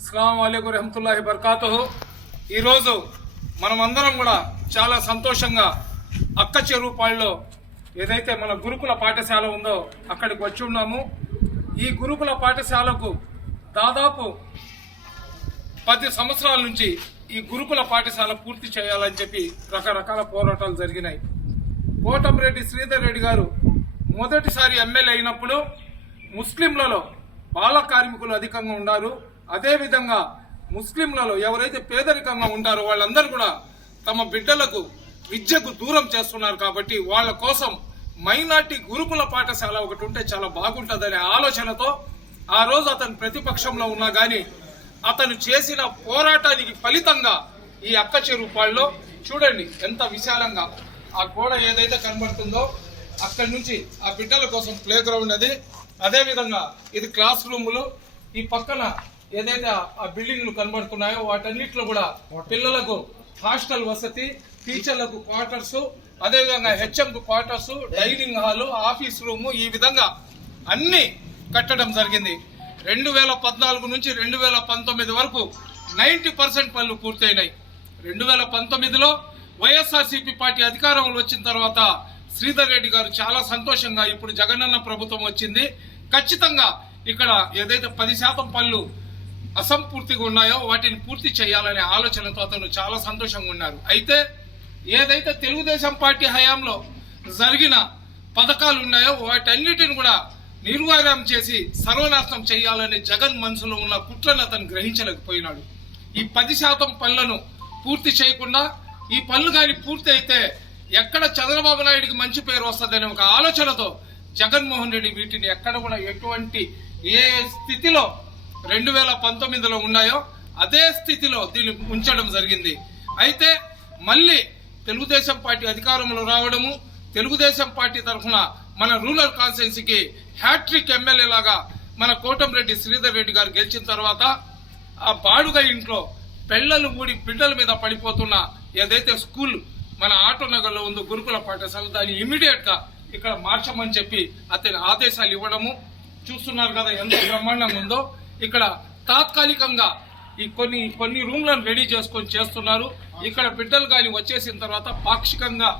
అస్సలం అయికు రహమతుల్లాహి బర్కాతు ఈరోజు మనమందరం కూడా చాలా సంతోషంగా అక్క చెరువుపాళ్ళలో ఏదైతే మన గురుకుల పాఠశాల ఉందో అక్కడికి వచ్చి ఉన్నాము. ఈ గురుకుల పాఠశాలకు దాదాపు పది సంవత్సరాల నుంచి ఈ గురుకుల పాఠశాల పూర్తి చేయాలని చెప్పి రకరకాల పోరాటాలు జరిగినాయి. కోటంరెడ్డి శ్రీధర్ రెడ్డి గారు మొదటిసారి ఎమ్మెల్యే అయినప్పుడు ముస్లింలలో బాల కార్మికులు అధికంగా ఉన్నారు అదేవిధంగా ముస్లింలలో ఎవరైతే పేదరికంగా ఉంటారో వాళ్ళందరూ కూడా తమ బిడ్డలకు విద్యకు దూరం చేస్తున్నారు కాబట్టి వాళ్ళ కోసం మైనార్టీ గురుకుల పాఠశాల ఒకటి ఉంటే చాలా బాగుంటుందనే ఆలోచనతో ఆ రోజు అతను ప్రతిపక్షంలో ఉన్నా కానీ అతను చేసిన పోరాటానికి ఫలితంగా ఈ అక్క చెరువుపాళ్ళలో చూడండి ఎంత విశాలంగా ఆ గోడ ఏదైతే కనబడుతుందో అక్కడి నుంచి ఆ బిడ్డల కోసం ప్లే గ్రౌండ్ అది. అదేవిధంగా ఇది క్లాస్ రూములు. ఈ పక్కన ఏదైతే ఆ- బిల్డింగ్లు కనబడుతున్నాయో వాటన్నిటిలో కూడా పిల్లలకు హాస్టల్ వసతి టీచర్లకు క్వార్టర్స్ అదేవిధంగా HM quarters dining hall office room ఈ విధంగా అన్ని కట్టడం జరిగింది. రెండు వేల పద్నాలుగు నుంచి రెండు వేల పంతొమ్మిది వరకు నైంటీ పర్సెంట్ పనులు పూర్తయినాయి. రెండు వేల పంతొమ్మిదిలో వైఎస్ఆర్సీపీ పార్టీ అధికారంలో వచ్చిన తర్వాత శ్రీధర్ రెడ్డి గారు చాలా సంతోషంగా ఇప్పుడు జగనన్న ప్రభుత్వం వచ్చింది. ఖచ్చితంగా ఇక్కడ ఏదైతే పది శాతం పనులు అసంపూర్తిగా ఉన్నాయో వాటిని పూర్తి చేయాలనే ఆలోచనతో అతను చాలా సంతోషంగా ఉన్నారు. అయితే ఏదైతే తెలుగుదేశం పార్టీ హయాంలో జరిగిన పథకాలు ఉన్నాయో వాటన్నిటిని కూడా నిర్వీర్యం చేసి సర్వనాశనం చేయాలనే జగన్ మనసులో ఉన్న కుట్రను అతను గ్రహించలేకపోయినాడు. ఈ పది శాతం పనులను పూర్తి చేయకుండా ఈ పనులు కానీ పూర్తి అయితే ఎక్కడ చంద్రబాబు నాయుడికి మంచి పేరు వస్తుందనే ఒక ఆలోచనతో జగన్మోహన్ రెడ్డి వీటిని ఎక్కడ కూడా ఎటువంటి ఏ స్థితిలో రెండు వేల పంతొమ్మిదిలో ఉన్నాయో అదే స్థితిలో దీన్ని ఉంచడం జరిగింది. అయితే మళ్ళీ తెలుగుదేశం పార్టీ అధికారంలో రావడము తెలుగుదేశం పార్టీ తరఫున మన రూరల్ కాన్స్టిట్యున్సీకి హ్యాట్రిక్ ఎమ్మెల్యే లాగా మన కోటంరెడ్డి శ్రీధర్ రెడ్డి గారు గెలిచిన తర్వాత ఆ బాడుగ ఇంట్లో పెళ్ళలు ఊడి బిడ్డల మీద పడిపోతున్న ఏదైతే స్కూల్ మన ఆటో నగర్లో ఉందో గురుకుల పాఠశాల దాన్ని ఇమీడియట్గా ఇక్కడ మార్చమని చెప్పి అతని ఆదేశాలు ఇవ్వడము. చూస్తున్నారు కదా ఎంత బ్రహ్మాండంగా ఉందో. ఇక్కడ తాత్కాలికంగా ఈ కొన్ని కొన్ని రూమ్లను రెడీ చేసుకొని చేస్తున్నారు. ఇక్కడ బిడ్డలు కానీ వచ్చేసిన తర్వాత పాక్షికంగా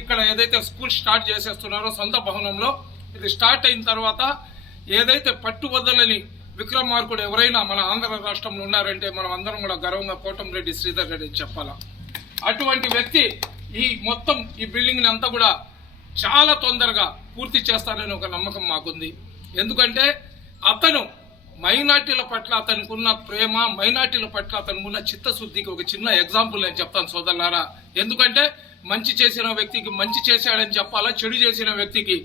ఇక్కడ ఏదైతే స్కూల్ స్టార్ట్ చేసేస్తున్నారో సొంత భవనంలో ఇది స్టార్ట్ అయిన తర్వాత ఏదైతే పట్టువదలని విక్రమార్కుడు ఎవరైనా మన ఆంధ్ర రాష్ట్రంలో ఉన్నారంటే మనం అందరం కూడా గర్వంగా కోటంరెడ్డి శ్రీధర్ రెడ్డి చెప్పాల? చెప్పాలా అటువంటి వ్యక్తి ఈ మొత్తం ఈ బిల్డింగ్ని అంతా కూడా చాలా తొందరగా పూర్తి చేస్తారని ఒక నమ్మకం మాకుంది. ఎందుకంటే అతను మైనార్టీల పట్ల అతనికి ఉన్న ప్రేమ మైనార్టీల పట్ల అతనికి ఉన్న చిత్తశుద్ధికి ఒక చిన్న ఎగ్జాంపుల్ నేను చెప్తాను సోదరులారా. ఎందుకంటే మంచి చేసిన వ్యక్తికి మంచి చేశాడని చెప్పాలా చెడు చేసిన వ్యక్తికి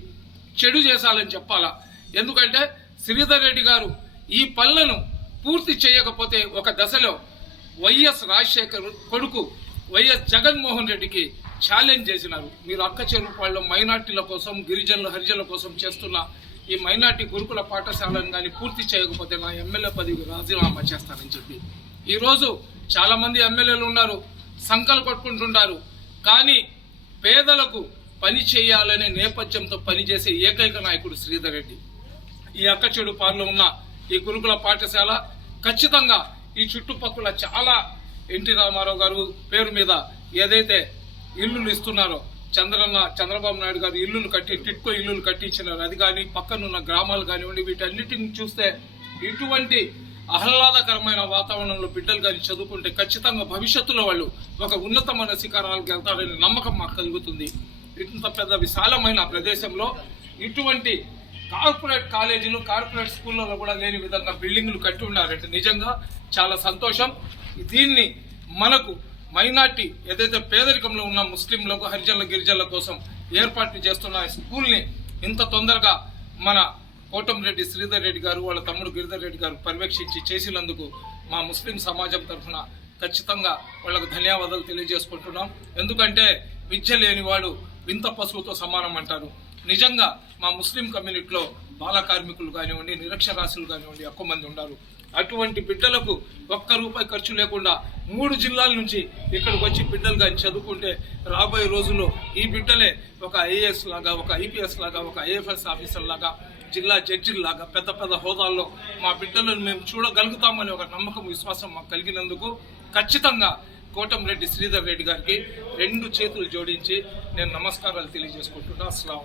చెడు చేశాలని చెప్పాలా? ఎందుకంటే శ్రీధర్ రెడ్డి గారు ఈ పనులను పూర్తి చేయకపోతే ఒక దశలో వైఎస్ రాజశేఖర్ కొడుకు వైఎస్ జగన్మోహన్ రెడ్డికి ఛాలెంజ్ చేసినారు. మీరు అక్క చెరువుపాళ్ళలో మైనార్టీల కోసం గిరిజనుల హరిజనుల కోసం చేస్తున్న ఈ మైనార్టీ గురుకుల పాఠశాలను కానీ పూర్తి చేయకపోతే నా ఎమ్మెల్యే పదవికి రాజీనామా చేస్తానని చెప్పి. ఈరోజు చాలామంది ఎమ్మెల్యేలు ఉన్నారు సంకలు కొట్టుకుంటుంటారు. కానీ పేదలకు పని చేయాలనే నేపథ్యంతో పనిచేసే ఏకైక నాయకుడు శ్రీధర్ రెడ్డి. ఈ అక్క చెడు పార్లో ఉన్న ఈ గురుకుల పాఠశాల ఖచ్చితంగా ఈ చుట్టుపక్కల చాలా ఎన్టీ రామారావు గారు పేరు మీద ఏదైతే ఇల్లులు ఇస్తున్నారో చంద్రన్న చంద్రబాబు నాయుడు గారు ఇల్లులు కట్టి టిట్కో ఇల్లులు కట్టించినారు. అది కానీ పక్కనున్న గ్రామాలు కానివ్వండి వీటన్నిటిని చూస్తే ఇటువంటి ఆహ్లాదకరమైన వాతావరణంలో బిడ్డలు కానీ చదువుకుంటే ఖచ్చితంగా భవిష్యత్తులో వాళ్ళు ఒక ఉన్నతమైన శిఖరాలకు వెళ్తారనే నమ్మకం మాకు కలుగుతుంది. ఇంత పెద్ద విశాలమైన ప్రదేశంలో ఇటువంటి కార్పొరేట్ కాలేజీలు కార్పొరేట్ స్కూళ్ళలో కూడా లేని విధంగా బిల్డింగ్లు కట్టి ఉన్నారంటే నిజంగా చాలా సంతోషం. దీన్ని మనకు మైనార్టీ ఏదైతే పేదరికంలో ఉన్న ముస్లింలకు హరిజనుల గిరిజనుల కోసం ఏర్పాటు చేస్తున్న స్కూల్ని ఇంత తొందరగా మన కోటంరెడ్డి శ్రీధర్ రెడ్డి గారు వాళ్ళ తమ్ముడు గిరిధర్ రెడ్డి గారు పర్యవేక్షించి చేసినందుకు మా ముస్లిం సమాజం తరఫున ఖచ్చితంగా వాళ్ళకు ధన్యవాదాలు తెలియజేసుకుంటున్నాం. ఎందుకంటే విద్య లేనివాడు వింత పశువుతో సమానం అంటారు. నిజంగా మా ముస్లిం కమ్యూనిటీలో బాల కార్మికులు కానివ్వండి నిరక్షరాస్యులు కానివ్వండి ఎక్కువ మంది ఉన్నారు. అటువంటి బిడ్డలకు ఒక్క రూపాయి ఖర్చు లేకుండా మూడు జిల్లాల నుంచి ఇక్కడికి వచ్చి బిడ్డలుగా చదువుకుంటే రాబోయే రోజుల్లో ఈ బిడ్డలే ఒక ఐఏఎస్ లాగా ఒక ఐపీఎస్ లాగా ఒక ఐఎఫ్ఎస్ ఆఫీసర్ లాగా జిల్లా జడ్జిలాగా పెద్ద పెద్ద హోదాల్లో మా బిడ్డలను మేము చూడగలుగుతామని ఒక నమ్మకం విశ్వాసం మాకు కలిగినందుకు ఖచ్చితంగా కోటంరెడ్డి శ్రీధర్ రెడ్డి గారికి రెండు చేతులు జోడించి నేను నమస్కారాలు తెలియజేసుకుంటున్నా. అస్సలం